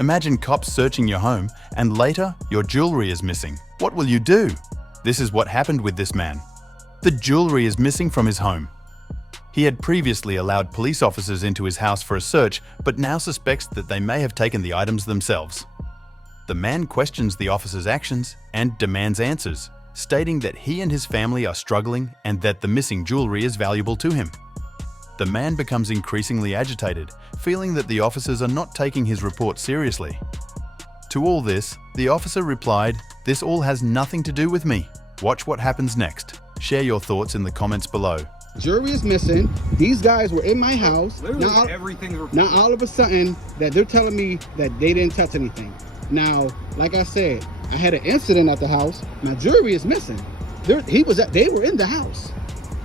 Imagine cops searching your home and later your jewellery is missing. What will you do? This is what happened with this man. The jewellery is missing from his home. He had previously allowed police officers into his house for a search, but now suspects that they may have taken the items themselves. The man questions the officers' actions and demands answers, stating that he and his family are struggling and that the missing jewellery is valuable to him. The man becomes increasingly agitated, feeling that the officers are not taking his report seriously. To all this, the officer replied, "This all has nothing to do with me. Watch what happens next." Share your thoughts in the comments below. Jewelry is missing. These guys were in my house. Literally everything's reported. Now all of a sudden that they're telling me that they didn't touch anything. Now, like I said, I had an incident at the house. My jewelry is missing. They were in the house.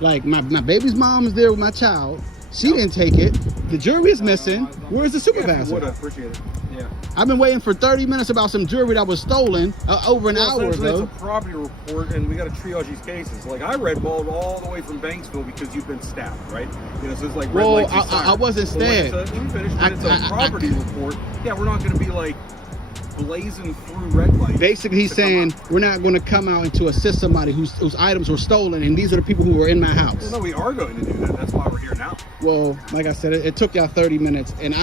Like my baby's mom is there with my child. She didn't take it. The jewelry is missing. Where's the supervisor? Would appreciate it. Yeah. I've been waiting for 30 minutes about some jewelry that was stolen over an hour ago. It's a property report, and we got to triage these cases. Like I redballed all the way from Banksville because you've been stabbed, right? You know, so it's like red lights. I wasn't stabbed. Let me finish. It's a property report. Yeah, we're not going to be like blazing through red lights. Basically, he's saying we're not going to come out and to assist somebody whose items were stolen, and these are the people who were in my house. Well, no, we are going to do that. That's why we're here now. Well, like I said, it took y'all 30 minutes, and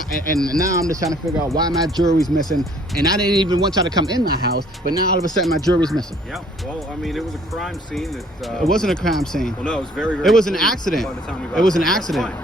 now I'm just trying to figure out why my jewelry's missing, and I didn't even want y'all to come in my house, but now all of a sudden my jewelry's missing. Yeah, well, I mean, it was a crime scene that... it wasn't a crime scene. Well, no, it was very it was an accident. By the time we got it was an there. accident.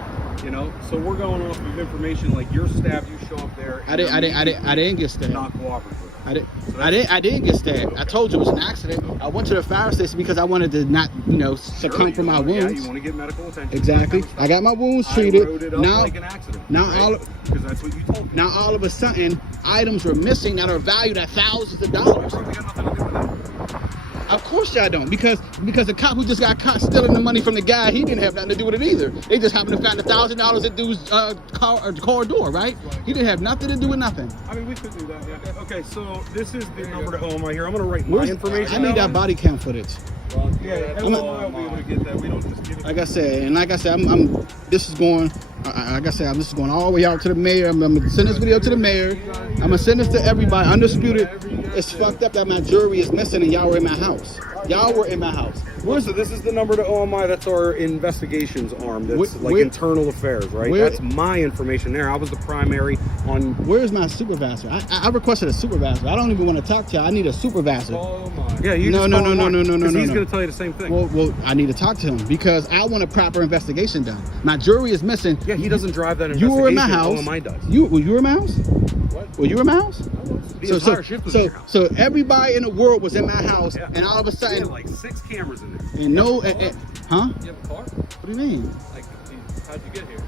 You know, so we're going off of information like you're stabbed, you show up there. I didn't get stabbed. Not cooperative. I didn't get stabbed. I told you it was an accident. I went to the fire station because I wanted to not, succumb from my wounds. Yeah, you want to get medical attention. Exactly. I got my wounds treated. I wrote it up like an accident. Because that's what you told me. Now all of a sudden, items were missing that are valued at thousands of dollars. We got nothing to do with that. Of course y'all don't, because the cop who just got caught stealing the money from the guy, he didn't have nothing to do with it either. They just happened to find $1,000 at dude's car door, right? He didn't have nothing to do with nothing. I mean, we could do that, yeah. Okay, so this is the number to OMI here. I'm going to write my information I need that body cam footage. Yeah, OMI will be able to get that. We don't just give it. Like I said, this is going all the way out to the mayor. I'm gonna send this video to the mayor. I'm gonna send this to everybody. Undisputed. It's fucked up that my jewelry is missing and y'all were in my house. Y'all were in my house. So this is the number to OMI. That's our investigations arm. That's internal affairs, right? That's my information there. I was the primary on. Where's my supervisor? I requested a supervisor. I don't even want to talk to you. I need a supervisor. Oh my. Yeah, you no. He's going to tell you the same thing. Well, I need to talk to him because I want a proper investigation done. My jewelry is missing. Yeah, he doesn't drive that investigation. You were in my house. OMI does. Were you in my house? What? Were you in my house? The entire shift was in your house. So everybody in the world was in my house, and all of a sudden, had like 6 cameras in there. And no, huh? You have a car? What do you mean? Like, how'd you get here?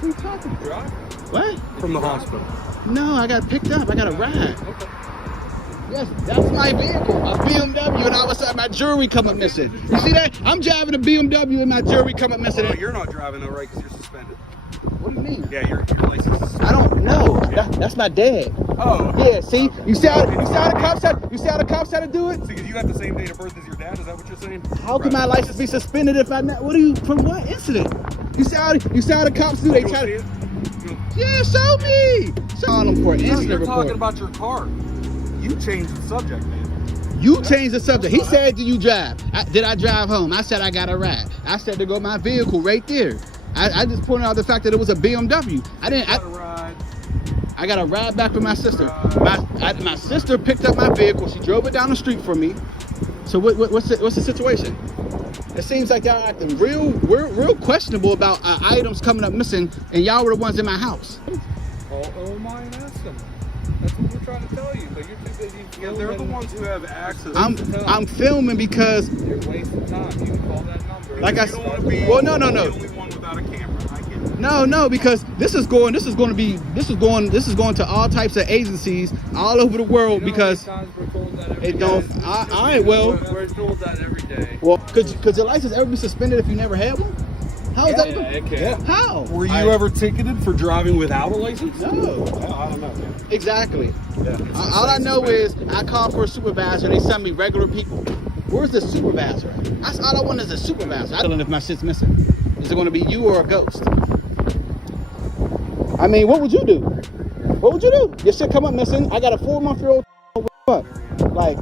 Who are you talking to? Drive? What? From the hospital. No, I got picked up. I got a ride. Okay. Yes, that's my vehicle, a BMW, and all of a sudden my jewelry come up missing. You see that? I'm driving a BMW and my jewelry come up missing. Well, you're not driving though, right? Because you're suspended. What do you mean? Yeah, your license is suspended. I don't know. That's my dad. Oh. Yeah. See, you see how the cops had to do it? Because you have the same date of birth as your dad. Is that what you're saying? How can my license be suspended if I not? From what incident? You see how the cops do? They try to. Yeah, show me. Show them for an incident You're report. talking about your car. You changed the subject, man. You changed the subject. He said, "Did you drive? Did I drive home?" I said, "I got a ride." I said to go my vehicle right there. I just pointed out the fact that it was a BMW. I got a ride back with my sister. My sister picked up my vehicle. She drove it down the street for me. So what's the situation? It seems like y'all acting real questionable about items coming up missing, and y'all were the ones in my house. Call OMI and ask them. That's what we're trying to tell you, but you're too busy. Yeah, they're the ones who have access. I'm filming because you're wasting time. You can call that number. Like I said, well, no. The only one without a camera. I get it. No, because this is going to all types of agencies all over the world because it don't. All right, well, we're told that every day. Well, could your license ever be suspended if you never had one? How is that? Yeah, it can. How? Were you ever ticketed for driving without a license? No. I don't know. Exactly. Yeah. All I know is I called for a supervisor and they sent me regular people. Where's the supervisor? That's all I want is a supervisor. I don't know if my shit's missing. Is it going to be you or a ghost? I mean, what would you do? What would you do? Your shit come up missing. I got a 4-month-old. What? Like,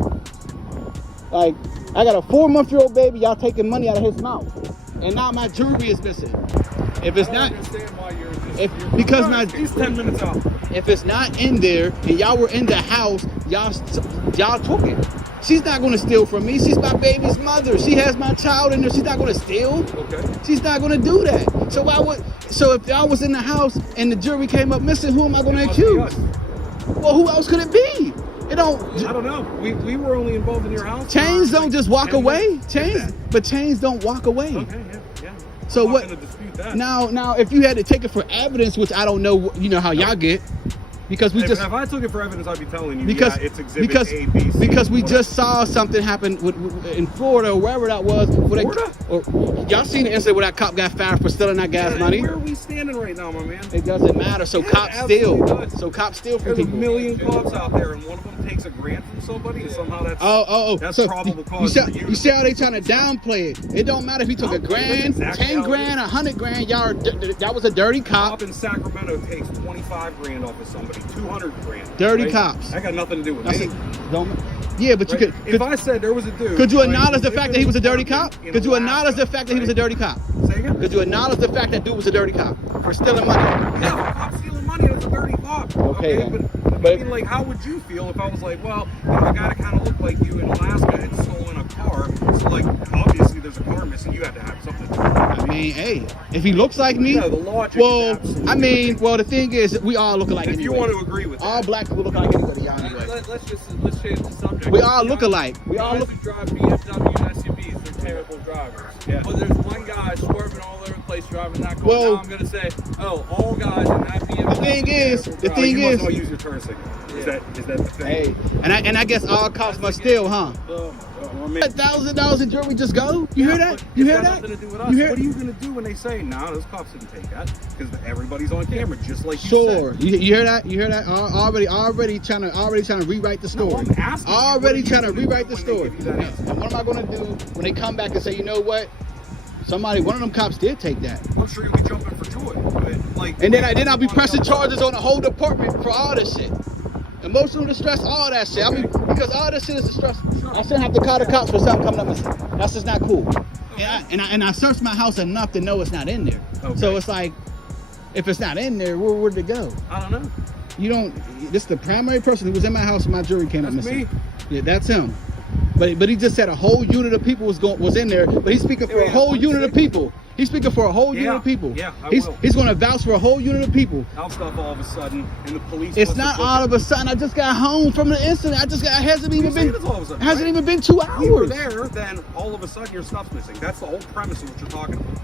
I got a 4-month-old baby. Y'all taking money out of his mouth, and now my jewelry is missing. If it's not, because my he's 10 minutes out. If it's not in there and y'all were in the house, y'all took it. She's not gonna steal from me. She's my baby's mother. She has my child in there. She's not gonna steal. Okay. She's not gonna do that. So why would? So if y'all was in the house and the jewelry came up missing, who am I gonna accuse? Well, who else could it be? It don't. I don't know. We were only involved in your house. Chains don't just walk away. Chains don't walk away. Okay. Yeah. So I'm what? not gonna dispute that. Now, if you had to take it for evidence, which I don't know, you know how y'all get, because we if just. If I took it for evidence, I'd be telling you. Because it's exhibit A, B, C. Because we just saw something happen in Florida or wherever that was. Florida? Y'all seen the incident where that cop got fired for stealing that gas money? Where are we standing right now, my man? It doesn't matter. So cops steal. Does. So cops steal from There's people. a million cops out there, and one of them takes a grant from somebody, and somehow that's that's so probable cause. You see how they trying to downplay it? It don't matter if he took a grand, exactly 10 grand, 100 grand. Y'all, that was a dirty cop. Cop in Sacramento takes 25 grand off of somebody, 200 grand. Dirty cops. That got nothing to do with That's me. Yeah, but you could. If I said there was a dude, Could you acknowledge the fact that he was a dirty cop? Could you acknowledge the fact that he was a dirty cop? Say again? Could you acknowledge the fact that dude was a dirty cop for stealing money? Yeah, cop stealing money, that's a dirty cop. Okay, but I mean, like, how would you feel if I was like, well, a guy that kind of looked like you in Alaska had stolen a car, so like, obviously there's a car missing, you had to have something to do with it. I mean, hey, if he looks like me, the logic well, is absolutely I mean, well, the thing is, we all look alike. If anyway. you want to agree with all that. black people look like anybody, y'all anyway. Let's change the subject. We all look alike. We all look. Guys who drive BMW and SUVs, they're terrible drivers. Yeah. But there's one guy swerving all over the place driving that car. Well, now I'm gonna say, oh, all guys in that BMW. The thing You is, must all use your turn signal. Is that the thing? hey, and I guess all cops must steal, huh? $1,000 in jewelry just go? You hear that? You hear that? What are you gonna do when they say, nah, those cops didn't take that? Because everybody's on camera, just like you Sure. said. You hear that? You hear that? Already trying to rewrite the story. I'm asking you, Already what are trying you to gonna rewrite do the when they story. give you that answer? And what am I gonna do when they come back and say, you know what? One of them cops did take that. I'm sure you'll be jumping for joy. But like, And then I'll be pressing charges on the whole department for all this shit. Emotional distress, all that shit. I mean, because all this shit is distress. I shouldn't have to call the cops for something coming up missing. That's just not cool. And I searched my house enough to know it's not in there. Okay. So it's like, if it's not in there, where'd it go? I don't know. You don't. This is the primary person who was in my house when my jewelry came up That's missing. me. Yeah, that's him. But he just said a whole unit of people was in there. But he's speaking for a whole unit of people. He's speaking for a whole unit of people. Yeah, He's going to vouch for a whole unit of people. I'll stop all of a sudden, and the police. It's not all of a sudden. I just got home from the incident. It hasn't even been 2 hours. You were there, then all of a sudden your stuff's missing. That's the whole premise of what you're talking about.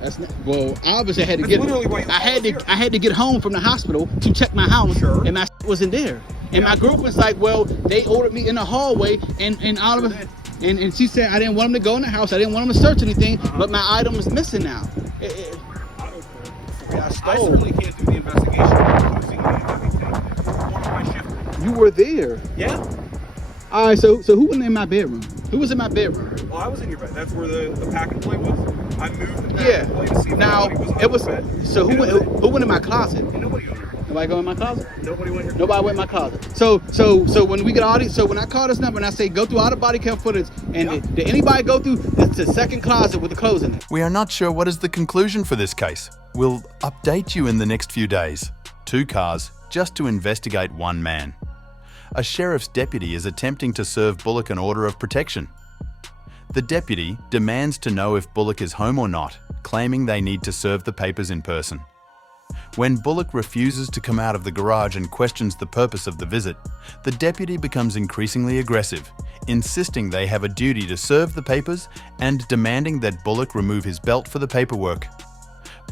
That's not, well, obviously I had to That's literally why you I had to get home from the hospital to check my house, Sure. and my wasn't there. And my girlfriend's like, well, they ordered me in the hallway, and all of it. And she said I didn't want them to go in the house. I didn't want them to search anything, but my item is missing now. I certainly can't do the investigation. One of my shift. You were there. Yeah. All right. So who was in my bedroom? Who was in my bedroom? Well, I was in your bed. That's where the pack and play was. I moved the pack Yeah. and play to see if Now anybody it was. under the bed. So who went in my closet? And nobody went here. Nobody go in my closet. Nobody went here. Nobody went in my closet. So when we get all these, so when I call this number and I say go through all the body cam footage, and did anybody go through the second closet with the clothes in it? We are not sure what is the conclusion for this case. We'll update you in the next few days. 2 cars just to investigate one man. A sheriff's deputy is attempting to serve Bullock an order of protection. The deputy demands to know if Bullock is home or not, claiming they need to serve the papers in person. When Bullock refuses to come out of the garage and questions the purpose of the visit, the deputy becomes increasingly aggressive, insisting they have a duty to serve the papers and demanding that Bullock remove his belt for the paperwork.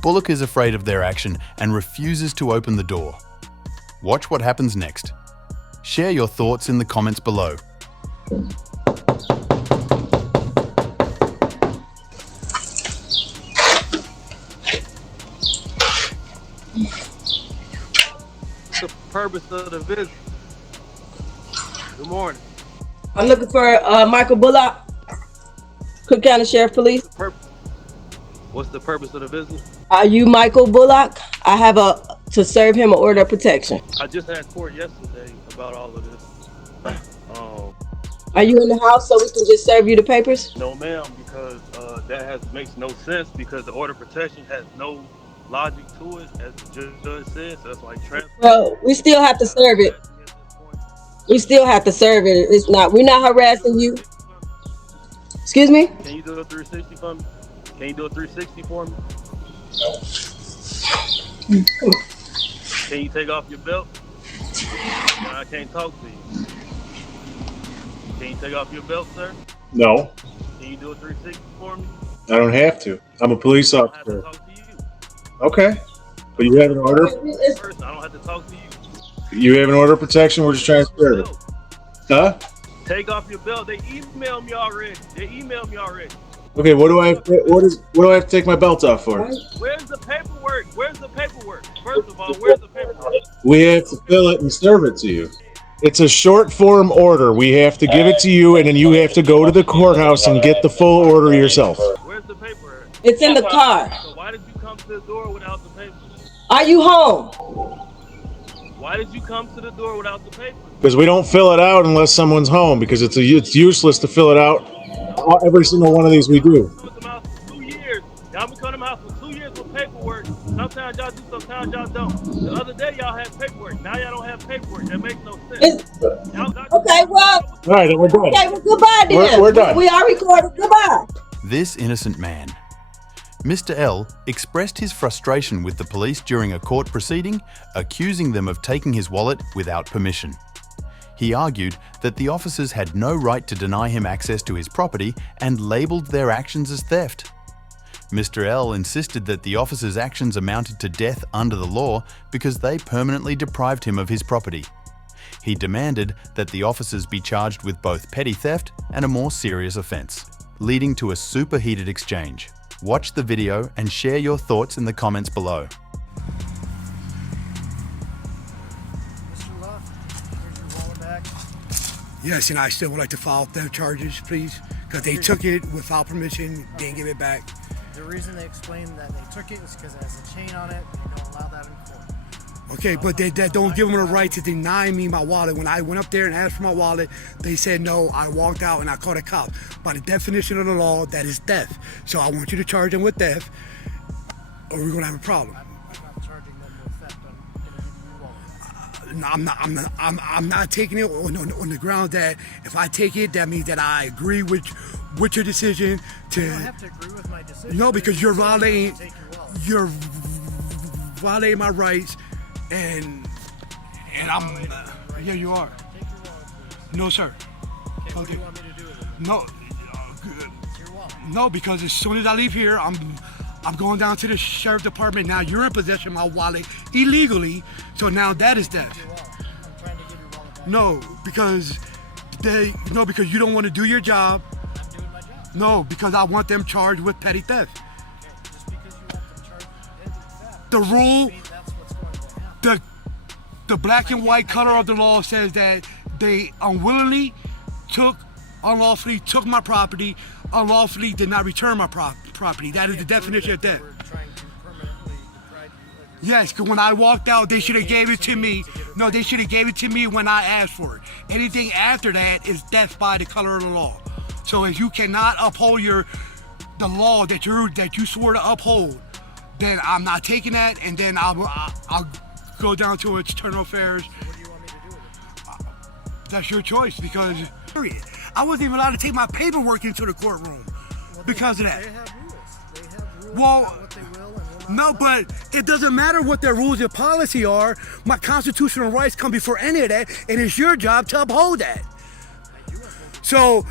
Bullock is afraid of their action and refuses to open the door. Watch what happens next. Share your thoughts in the comments below. The purpose of the visit. Good morning. I'm looking for Michael Bullock, Cook County Sheriff Police. What's the purpose of the visit? Are you Michael Bullock? I have a to serve him an order of protection. I just had court yesterday about all of this. Are you in the house so we can just serve you the papers? No, ma'am, because makes no sense because the order of protection has no logic to it, as the judge said. So that's like transfer. Well, we still have to serve it. We still have to serve it. It's not. We're not harassing you. Excuse me? Can you do a 360 for me? Can you do a 360 for me? Can you take off your belt? No, I can't talk to you. Can you take off your belt, sir? No, Can you do a 360 for me? I don't have to. I'm a police I don't have to officer. talk to you. Okay. But you have an order? First, I don't have to talk to you. You have an order of protection? We're just trying to serve it. Huh? Take off your belt. They emailed me already. Okay, what do I have to take my belt off for? Where's the paperwork? First of all, where's the paperwork? We have to fill it and serve it to you. It's a short form order. We have to give it to you, and then you have to go to the courthouse and get the full order yourself. Where's the paperwork? It's in the car. So why did you come to the door without the paper? Are you home? Why did you come to the door without the paper? Because we don't fill it out unless someone's home, because it's useless to fill it out. Every single one of these we do. Y'all been coming to my house for 2 years. Y'all been coming to my house for 2 years with paperwork. Sometimes y'all do, sometimes y'all don't. The other day y'all had paperwork. Now y'all don't have paperwork. That makes no sense. Okay, well. All right, then we're done. Okay, well, goodbye then. We're done. We are recording. Goodbye. This innocent man. Mr. L expressed his frustration with the police during a court proceeding, accusing them of taking his wallet without permission. He argued that the officers had no right to deny him access to his property and labelled their actions as theft. Mr. L insisted that the officers' actions amounted to death under the law because they permanently deprived him of his property. He demanded that the officers be charged with both petty theft and a more serious offence, leading to a superheated exchange. Watch the video and share your thoughts in the comments below. Mr. Love, here's your wallet back. Yes, and I still would like to file theft charges, please, because they took it without permission, didn't give it back. The reason they explained that they took it was because it has a chain on it. They don't allow that in court. Okay, but they don't give them the right to deny me my wallet. When I went up there and asked for my wallet, they said no. I walked out and I called a cop. By the definition of the law, that is theft. So I want you to charge them with theft, or we're gonna have a problem. I'm not charging them with theft. I'm gonna give you your wallet. No, I'm not taking it on the ground that if I take it, that means that I agree with your decision to. You don't have to agree with my decision. No, because you're violating Take your wallet. you're violating my rights, and I'm yeah, you are. Take your wallet, please. No, sir. Okay, what do you want me to do with it? No, It's your wallet. no, because as soon as I leave here, I'm going down to the sheriff department. Now you're in possession of my wallet illegally, so now that is theft. Your wallet. I'm trying to give your wallet back. No, because because you don't want to do your job. I'm doing my job. No, because I want them charged with petty theft. Okay, just because you want them charged with theft, The rule, I mean, that's what's going to happen. the black and white color of the law says that they unwillingly unlawfully took my property, unlawfully did not return my property. That is the definition of theft. We're trying to permanently deprive you of Yes, because when I walked out, they should have gave it to me. No, they should have gave it to me when I asked for it. Anything after that is theft by the color of the law. So if you cannot uphold the law that you swore to uphold, then I'm not taking that, and then I'll go down to external affairs. What do you want me to do with it? That's your choice, because period. I wasn't even allowed to take my paperwork into the courtroom because of that. They have rules. They have rules Well, about what they will and will not. no, but it doesn't matter what their rules and policy are. My constitutional rights come before any of that, and it's your job to uphold that. So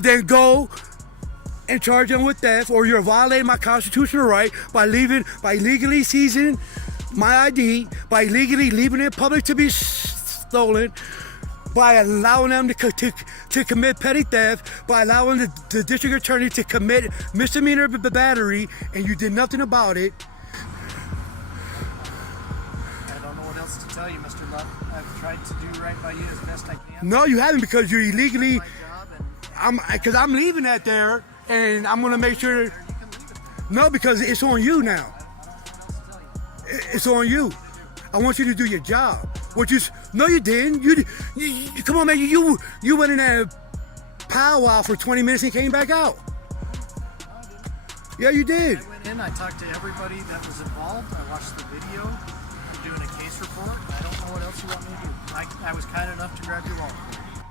then go and charge them with theft, or you're violating my constitutional right by illegally seizing my ID, by illegally leaving it public to be stolen, by allowing them to commit petty theft, by allowing the district attorney to commit misdemeanor battery, and you did nothing about it. I don't know what else to tell you, Mr. Love. I've tried to do right by you as best I can. No, you haven't, because you're illegally. My job, and I'm leaving that there, and I'm gonna make sure. you can leave it there. No, because it's on you now. I don't know what else to tell you. It's on you. I want you to do your job. No, you didn't. You come on, man. You went in that powwow for 20 minutes and came back out. Yeah, you did. I went in, I talked to everybody that was involved. I watched the video. You're doing a case report. I don't know what else you want me to do. I was kind enough to grab your wallet.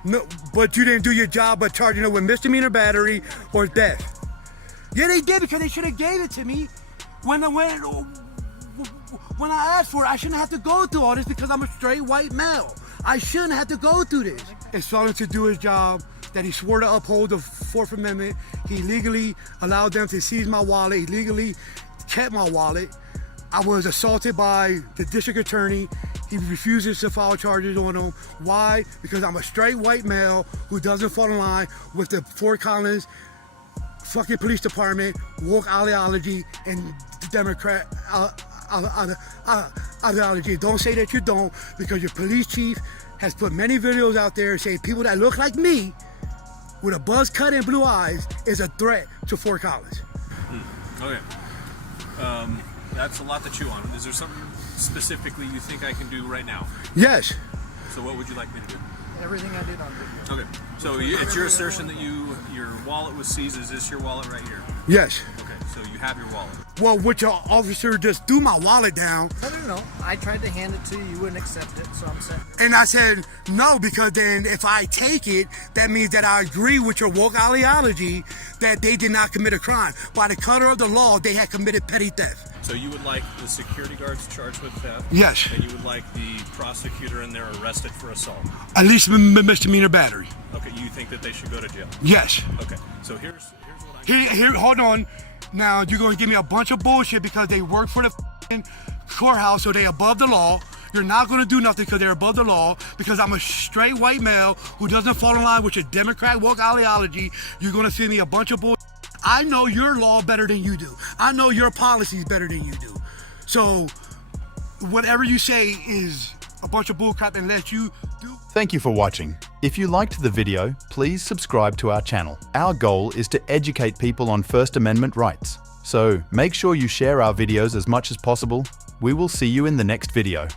No, but you didn't do your job by charging her with misdemeanor battery or theft. Yeah, they did, because they should have gave it to me when I asked for it. I shouldn't have to go through all this because I'm a straight white male. I shouldn't have to go through this. It's failing to do his job, that he swore to uphold the Fourth Amendment. He legally allowed them to seize my wallet. He legally kept my wallet. I was assaulted by the district attorney. He refuses to file charges on him. Why? Because I'm a straight white male who doesn't fall in line with the Fort Collins fucking police department, woke ideology, and Democrat ideology. Don't say that you don't, because your police chief has put many videos out there saying people that look like me with a buzz cut and blue eyes is a threat to Fort Collins. Okay. That's a lot to chew on. Is there something specifically you think I can do right now? Yes. So what would you like me to do? Everything I did on video. Okay. So it's your assertion that your wallet was seized. Is this your wallet right here? Yes. Okay. So you have your wallet. Well, which your officer just threw my wallet down. I don't know. I tried to hand it to you. You wouldn't accept it, so I'm saying. And I said no, because then if I take it, that means that I agree with your woke ideology that they did not commit a crime. By the color of the law, they had committed petty theft. So you would like the security guards charged with theft? Yes. And you would like the prosecutor in there arrested for assault? At least misdemeanor battery. Okay, you think that they should go to jail? Yes. Okay, so here's what Here, hold on. Now, you're going to give me a bunch of bullshit because they work for the courthouse, so they above the law. You're not going to do nothing because they're above the law, because I'm a straight white male who doesn't fall in line with your Democrat woke ideology. You're going to send me a bunch of bullshit. I know your law better than you do. I know your policies better than you do. So whatever you say is a bunch of bullcrap unless you do. Thank you for watching. If you liked the video, please subscribe to our channel. Our goal is to educate people on First Amendment rights. So make sure you share our videos as much as possible. We will see you in the next video.